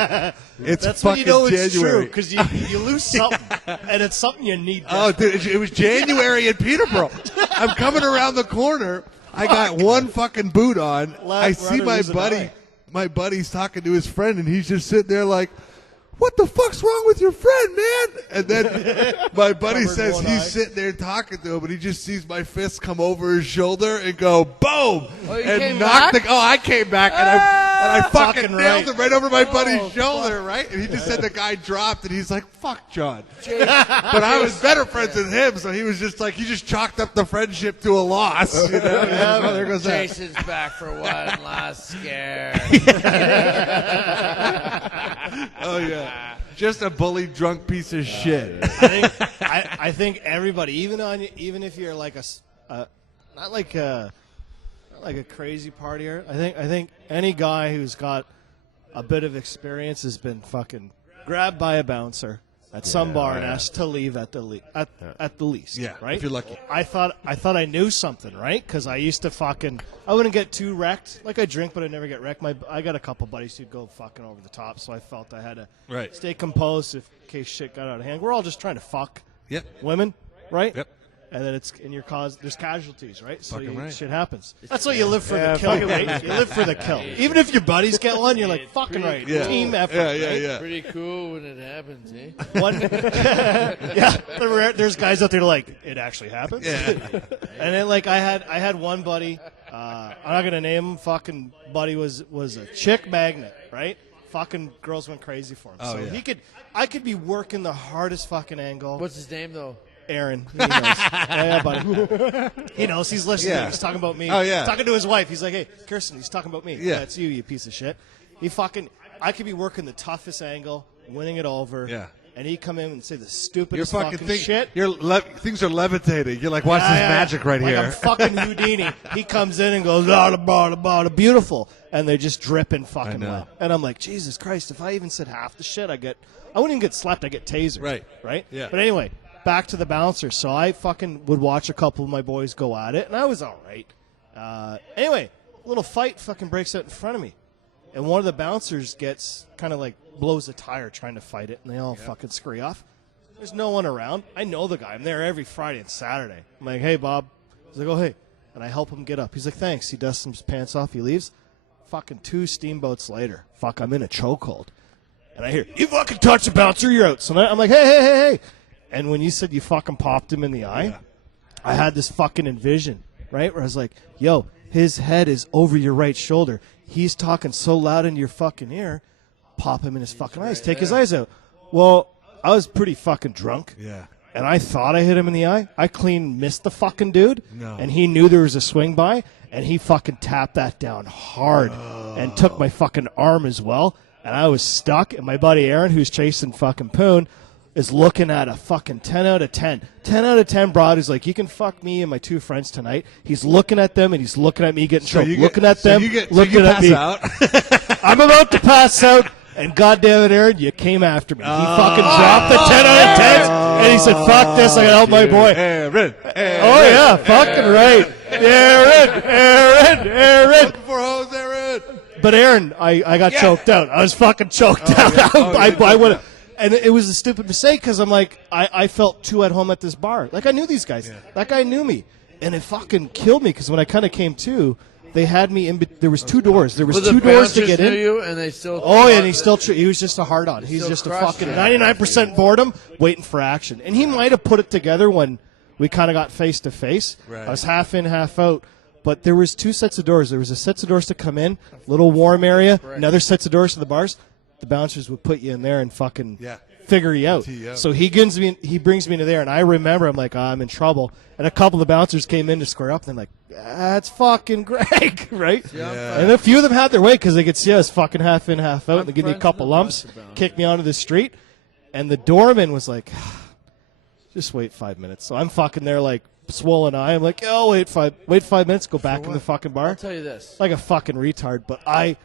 It's That's fucking when you know it's January. true, because you lose something, and it's something you need. Oh, dude, it was January in Peterborough. I'm coming around the corner. I got one fucking boot on. I see my buddy. My buddy's talking to his friend, and he's just sitting there like, "What the fuck's wrong with your friend, man?" And then my buddy says he's sitting there talking to him, and he just sees my fist come over his shoulder and go boom, and knock the. Oh, I came back, and I fucking nailed him right over my buddy's shoulder, right? And he just said the guy dropped, and he's like, "Fuck, John." But I was better friends with him, so he was just like, he just chalked up the friendship to a loss. You know? Yeah, there goes that. Jason's back for one last scare. Oh yeah, just a bully drunk piece of shit. I think everybody, even if you're like not like a crazy partier. I think any guy who's got a bit of experience has been fucking grabbed by a bouncer at some bar and asked to leave at the least. Yeah, right. if you're lucky. I thought I knew something, right? Because I used to I wouldn't get too wrecked. Like I drink, but I never get wrecked. I got a couple buddies who'd go fucking over the top, so I felt I had to stay composed in case shit got out of hand. We're all just trying to fuck women, right? Yep. And then it's in your cause. There's casualties, right? So Right. shit happens. That's why you live for the kill, right? You live for the kill. Even if your buddies get one, you're like fucking right. Yeah. Team effort. Yeah. Pretty cool when it happens, eh? There's guys out there like it actually happens. Yeah. And then like I had one buddy. I'm not gonna name him. Fucking buddy was a chick magnet, right? Fucking girls went crazy for him. Oh, so yeah. I could be working the hardest fucking angle. What's his name, though? Aaron. He knows. Yeah, buddy. He knows. He's listening. Yeah. He's talking about me. Oh, yeah. He's talking to his wife. He's like, hey, Kirsten, he's talking about me. Yeah. That's you piece of shit. I could be working the toughest angle, winning it over. Yeah. and he come in and say the stupidest You're fucking fucking shit. Things are levitating. You're like, watch this magic right like here. I'm fucking Houdini. He comes in and goes, blah, blah, blah, blah, beautiful. And they're just dripping fucking know. wet. And I'm like, Jesus Christ, if I even said half the shit I wouldn't even get slapped, I get tasered. Right? Yeah. But anyway, back to the bouncer. So I fucking would watch a couple of my boys go at it, and I was all right. Anyway, a little fight fucking breaks out in front of me. And one of the bouncers gets kind of like blows a tire trying to fight it, and they all fucking scurry off. There's no one around. I know the guy. I'm there every Friday and Saturday. I'm like, hey, Bob. He's like, oh, hey. And I help him get up. He's like, thanks. He dusts his pants off. He leaves. Fucking 2 steamboats later. Fuck, I'm in a chokehold. And I hear, you fucking touch a bouncer, you're out. So I'm like, hey. And when you said you fucking popped him in the eye, I had this fucking envision, right? Where I was like, yo, his head is over your right shoulder. He's talking so loud in your fucking ear. Pop him in his fucking eyes. Take his eyes out. Well, I was pretty fucking drunk. Yeah. And I thought I hit him in the eye. I clean missed the fucking dude. No. And he knew there was a swing by. And he fucking tapped that down hard. And took my fucking arm as well. And I was stuck. And my buddy Aaron, who's chasing fucking Poon, is looking at a fucking 10 out of 10. 10 out of 10 broad is like, you can fuck me and my 2 friends tonight. He's looking at them and he's looking at me getting choked. Looking at them, looking at me. Out. I'm about to pass out. And goddamn it, Aaron, you came after me. He fucking dropped the 10 out of 10s. And he said, fuck this, I gotta help my boy. Aaron. Oh, yeah, fucking right. Aaron. For hose, Aaron. But Aaron, I got choked out. I was fucking choked out. I would have. And it was a stupid mistake because I'm like, I felt too at home at this bar. Like, I knew these guys. Yeah. That guy knew me. And it fucking killed me because when I kind of came to, they had me in. There was 2 doors. There was 2 doors to get in. You and they still. Oh, and he was just a hard on. He's just a fucking 99% boredom, waiting for action. And he might have put it together when we kind of got face to face. I was half in, half out. But there was 2 sets of doors. There was a sets of doors to come in, little warm area, another sets of doors to the bars. The bouncers would put you in there and fucking figure you out. So he brings me into there, and I remember I'm like, I'm in trouble. And a couple of the bouncers came in to square up, and they're like, that's fucking Greg, right? Yeah. And a few of them had their way because they could see us fucking half in, half out, and they give me a couple lumps, kick me onto the street. And the doorman was like, just wait 5 minutes. So I'm fucking there like swollen eye. I'm like, oh, wait 5 minutes, go back in the fucking bar. I'll tell you this. Like a fucking retard. But I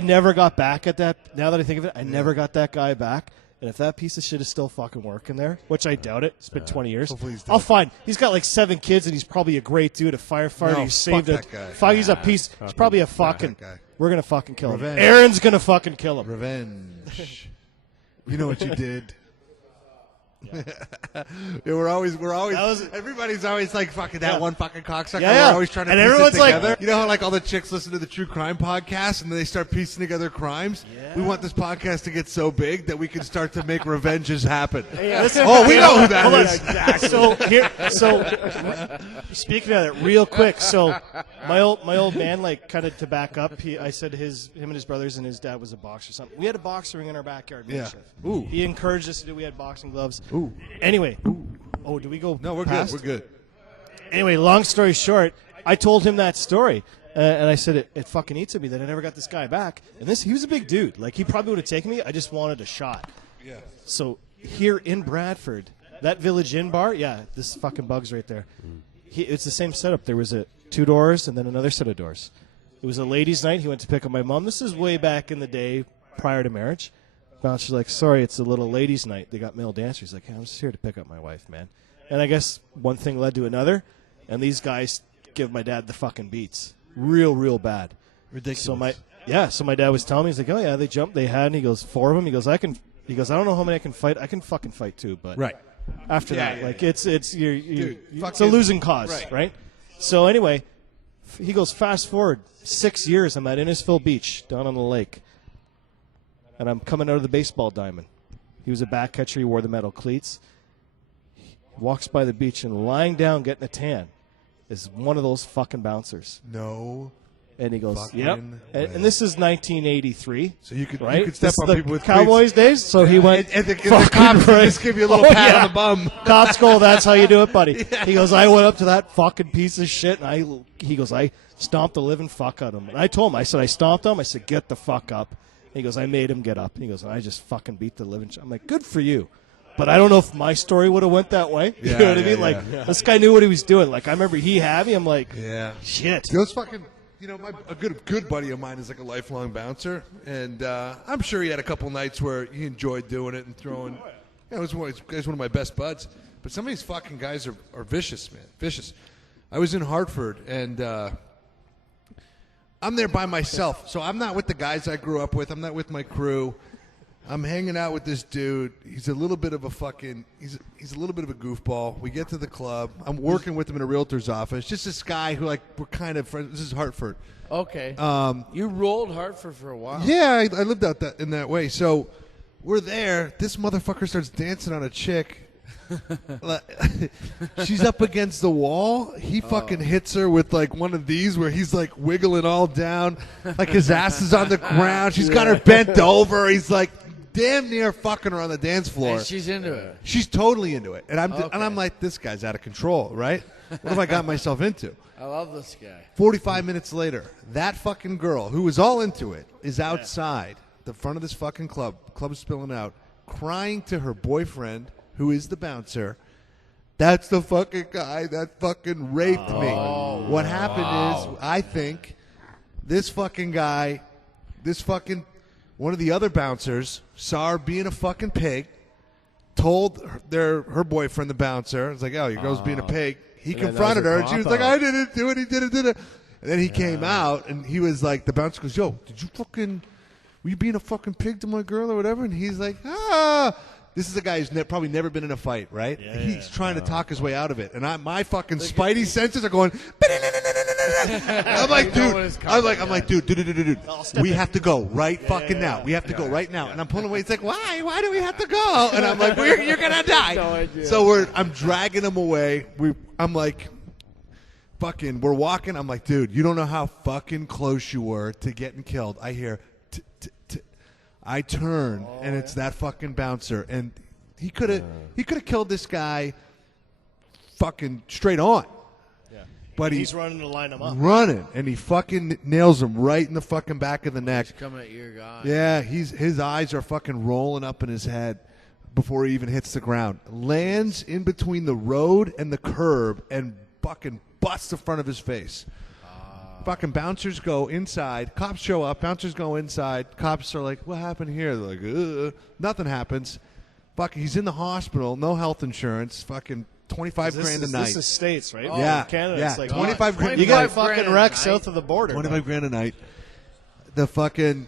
never got back at that. Now that I think of it, I never got that guy back. And if that piece of shit is still fucking working there, which I doubt it, it's been 20 years, I'll find. He's got like 7 kids, and he's probably a great dude, a firefighter. He saved it. He's a piece. He's probably a fucking. We're gonna fucking kill him. Aaron's gonna fucking kill him. Revenge. You know what you did. We're always. Everybody's always like fucking that one fucking cocksucker. Yeah. We're always trying to and piece everyone's it together. like, you know how like all the chicks listen to the true crime podcast and then they start piecing together crimes. We want this podcast to get so big that we can start to make revenges happen. we know who that is. Exactly. So speaking of that, real quick. So my old man, like, kind of to back up. I said him and his brothers and his dad was a boxer or something. We had a boxer ring in our backyard. Ooh. He encouraged us to do. We had boxing gloves. Ooh. Anyway. Oh, do we go? No, we're past? good. We're good. Anyway, long story short, I told him that story. And I said, it fucking eats at me that I never got this guy back. And he was a big dude. Like, he probably would have taken me. I just wanted a shot. Yeah. So here in Bradford, that Village Inn bar, this fucking bug's right there. It's the same setup. There was 2 doors and then another set of doors. It was a ladies' night. He went to pick up my mom. This is way back in the day prior to marriage. Bouncer's like, sorry, it's a little ladies' night. They got male dancers. He's like, hey, I'm just here to pick up my wife, man. And I guess one thing led to another, and these guys give my dad the fucking beats. Real bad. Ridiculous. So my dad was telling me, he's like, oh yeah, they jumped, they had, and he goes, 4 of them. He goes, I don't know how many I can fight. I can fucking fight too, but after that, it's a losing cause, right? So anyway, he goes, fast forward 6 years, I'm at Innisfil Beach down on the lake, and I'm coming out of the baseball diamond. He was a back catcher. He wore the metal cleats. He walks by the beach, and lying down getting a tan is one of those fucking bouncers. No. And he goes, yep. And this is 1983. So you could this step on people with Cowboys days. So he went. And the cops just give you a little pat on the bum. Cops go, that's how you do it, buddy. He goes, I went up to that fucking piece of shit, and he goes, I stomped the living fuck out of him. And I told him, I said, I stomped him. I said, get the fuck up. And he goes, I made him get up. And he goes, and I just fucking beat the living shit. I'm like, good for you. But I don't know if my story would have went that way. You know what I mean? Like, this guy knew what he was doing. Like, I remember he had me. I'm like, shit. Those fucking, a good buddy of mine is like a lifelong bouncer, and I'm sure he had a couple nights where he enjoyed doing it and throwing. He's one of my best buds. But some of these fucking guys are vicious, man. Vicious. I was in Hartford, and I'm there by myself. So I'm not with the guys I grew up with. I'm not with my crew. I'm hanging out with this dude. He's a little bit of a he's a little bit of a goofball. We get to the club. I'm working with him in a realtor's office. Just this guy who, like, we're kind of friends. This is Hartford. Okay. You rolled Hartford for a while. Yeah, I lived out in that way. So we're there. This motherfucker starts dancing on a chick. She's up against the wall. He fucking hits her with like one of these where he's like wiggling all down, like his ass is on the ground. She's got her bent over. He's like damn near fucking her on the dance floor. And she's into it. She's totally into it, and I'm like, this guy's out of control, right? What have I got myself into? I love this guy. 45 minutes later, that fucking girl who was all into it is outside the front of this fucking club. Club's spilling out, crying to her boyfriend, who is the bouncer. That's the fucking guy that fucking raped me. What happened is, I think, this fucking guy, one of the other bouncers saw her being a fucking pig, told her boyfriend, the bouncer, was like, oh, your girl's being a pig. He confronted her, and she was like, I didn't do it, he did it. And then he came out, and he was like, the bouncer goes, yo, were you being a fucking pig to my girl or whatever? And he's like, This is a guy who's probably never been in a fight, right? Yeah, he's trying to talk his way out of it, and my fucking spidey senses are going. I'm like, dude, we have to go right fucking now. We have to go right now, and I'm pulling away. It's like, why? Why do we have to go? And I'm like, you're gonna die. No idea. So I'm dragging him away. I'm like, fucking, we're walking. I'm like, dude, you don't know how fucking close you were to getting killed. I hear. I turn, and it's that fucking bouncer, and he could have killed this guy fucking straight on. Yeah. But he's running to line him up. Running, and he fucking nails him right in the fucking back of the neck. He's coming at your guy. Yeah, his eyes are fucking rolling up in his head before he even hits the ground. Lands in between the road and the curb and fucking busts the front of his face. Fucking bouncers go inside. Cops show up. Bouncers go inside. Cops are like, what happened here? They're like, ugh. Nothing happens. Fucking, he's in the hospital. No health insurance. Fucking 25 grand a night. This is States, right? Yeah. In Canada, yeah. it's like 25 grand. You got fucking wrecked south of the border. 25 grand a night. The fucking,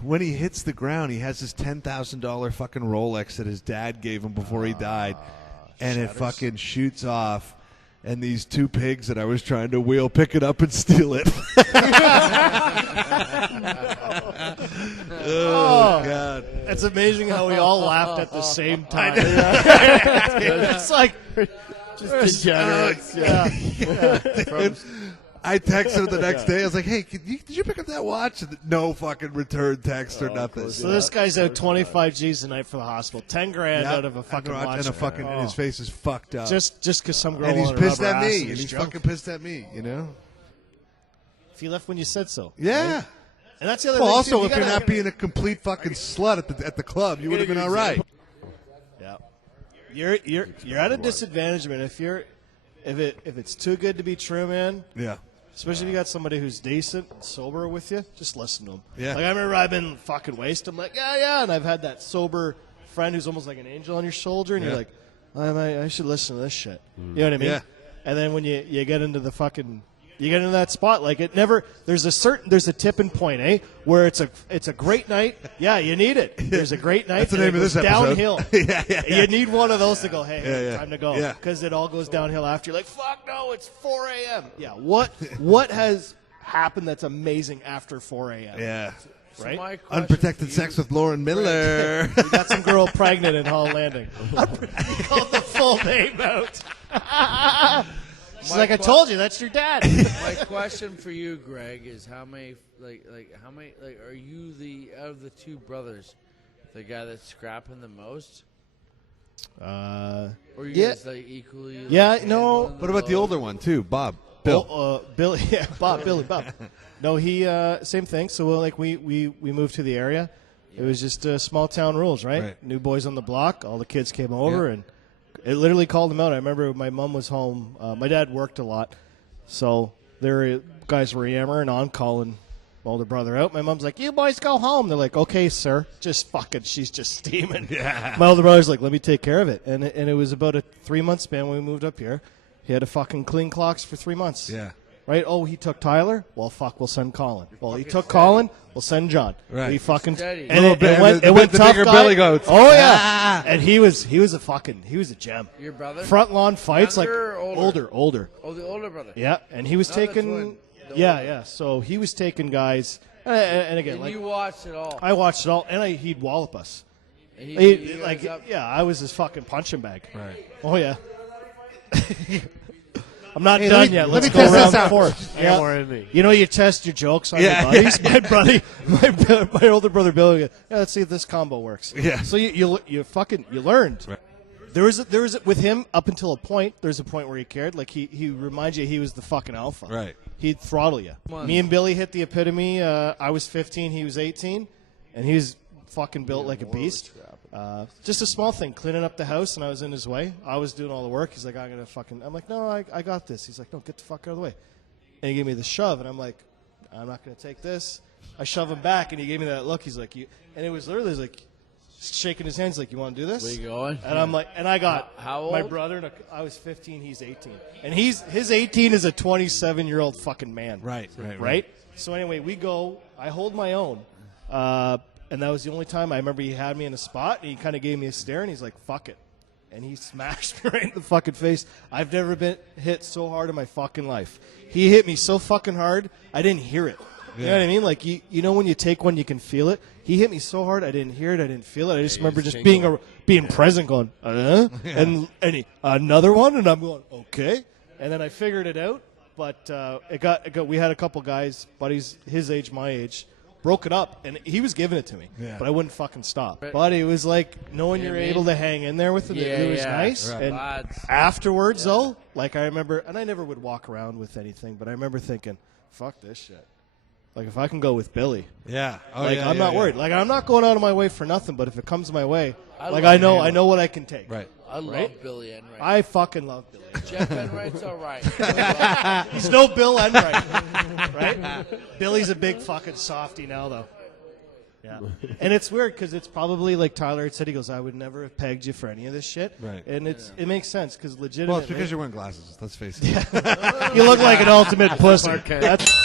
when he hits the ground, he has this $10,000 fucking Rolex that his dad gave him before he died. And it fucking shoots off. And these two pigs that I was trying to wheel pick it up and steal it. Oh, God. It's amazing how we all laughed at the same time. It's like just degenerates. I texted him the next day. I was like, hey, did you pick up that watch? No fucking return text or nothing. So this guy's out 25 G's a night for the hospital. 10 grand out of a fucking watch. And his face is fucked up. Just because some girl and he's wanted pissed to rub her at ass me. and And he's drunk. fucking pissed at me, you know? If he left when you said so. Yeah. Right? And that's the other well, thing, also, too. if you're not being a complete fucking slut at the club, you would have been all right. Yeah. You're at a disadvantage, man. If it's too good to be true, man. Yeah. Especially if you got somebody who's decent and sober with you, just listen to them. Yeah. Like, I remember I've been fucking wasted. I'm like, yeah. And I've had that sober friend who's almost like an angel on your shoulder, and you're like, I should listen to this shit. You know what I mean? Yeah. And then when you get into the fucking, you get into that spot, like it never, there's a tipping point, where it's a great night. Yeah, you need it. There's a great night. That's the name of this episode. Downhill. yeah. You need one of those to go, hey, time to go. Yeah. Because it all goes downhill after. You're like, fuck no, it's 4 a.m. Yeah, what has happened that's amazing after 4 a.m.? Yeah. Right? Unprotected sex with Lauren Miller. We got some girl pregnant in Hall Landing. Called the full name out. She's like, I told you, that's your dad. My question for you, Greg, is how many are you out of the two brothers, the guy that's scrapping the most? Or you guys equally? Yeah, no. What about the older one too, Bob? Bill. Billy. Yeah, Bob. No, he same thing. So we moved to the area. It was just small town rules, right? Right. New boys on the block. All the kids came over, Yeah. and it literally called them out. I remember my mom was home. My dad worked a lot, so guys were yammering on, calling older brother out. My mom's like, "You boys go home." They're like, "Okay, sir." Just fucking, she's just steaming. Yeah. My older brother's like, "Let me take care of it." And it was about a 3-month span when we moved up here. He had to fucking clean clocks for 3 months. Yeah. Right? Oh, he took Tyler? Well, fuck, we'll send Colin. Well, he took Colin? We'll send John. Right. He fucking... Steady. And it went the tough bigger guy. belly goats. Oh, yeah. Ah. And he was a gem. Your brother? Front lawn fights, Younger like... or older? Older. Oh, the older brother. Yeah, and he was Not the taking... twin. The Yeah, older. yeah. So he was taking guys... And again, And like... you watched it all. I watched it all, and he'd wallop us. And he beat you guys up. Yeah, I was his fucking punching bag. Right. Oh, yeah. I'm not Hey, done let me- yet. let Let's me go test round this out. 4. Yeah, more in me. You know, you test your jokes on Yeah, your buddies. My older brother Billy. Yeah, let's see if this combo works. Yeah. So you learned. Right. There was with him up until a point. There's a point where he cared. Like he reminds you he was the fucking alpha. Right. He'd throttle you. Me and Billy hit the epitome. I was 15. He was 18, and he was fucking built like a beast. Just a small thing, cleaning up the house, and I was in his way. I was doing all the work. He's like, I'm like, no, I got this. He's like, no, get the fuck out of the way. And he gave me the shove, and I'm like, I'm not going to take this. I shove him back, and he gave me that look. He's like, and it was literally like shaking his hands, like, you want to do this? Where you going? And I'm like, and I got How my old? brother. I was 15. He's 18, and his 18 is a 27-year-old fucking man. Right. So anyway, we go. I hold my own, and that was the only time I remember he had me in a spot. And he kind of gave me a stare, and he's like, "Fuck it," and he smashed me right in the fucking face. I've never been hit so hard in my fucking life. He hit me so fucking hard, I didn't hear it. You know what I mean? Like you know when you take one, you can feel it. He hit me so hard, I didn't hear it. I didn't feel it. I just remember just being present, going, and another one, and I'm going, okay. And then I figured it out, but it got. We had a couple guys, buddies, his age, my age, broke it up, and he was giving it to me, but I wouldn't fucking stop. But it was like knowing you're able to hang in there with it. It was nice. Right. And Lads. afterwards, though, like I remember, and I never would walk around with anything, but I remember thinking, fuck this shit. Like if I can go with Billy, Yeah. Oh, like yeah, I'm yeah, not yeah. worried. Like I'm not going out of my way for nothing. But if it comes my way, I like love I know what I can take. Right. I love Billy Enwright. I fucking love Billy. Jeff Enwright's all right. He's no Bill Enwright, right? Billy's a big fucking softy now, though. Yeah, and it's weird because it's probably like Tyler had said. He goes, "I would never have pegged you for any of this shit." Right. And it makes sense because Well, legitimately, it's because you're wearing glasses. Let's face it. you look like an ultimate pussy. Clark Kent. That's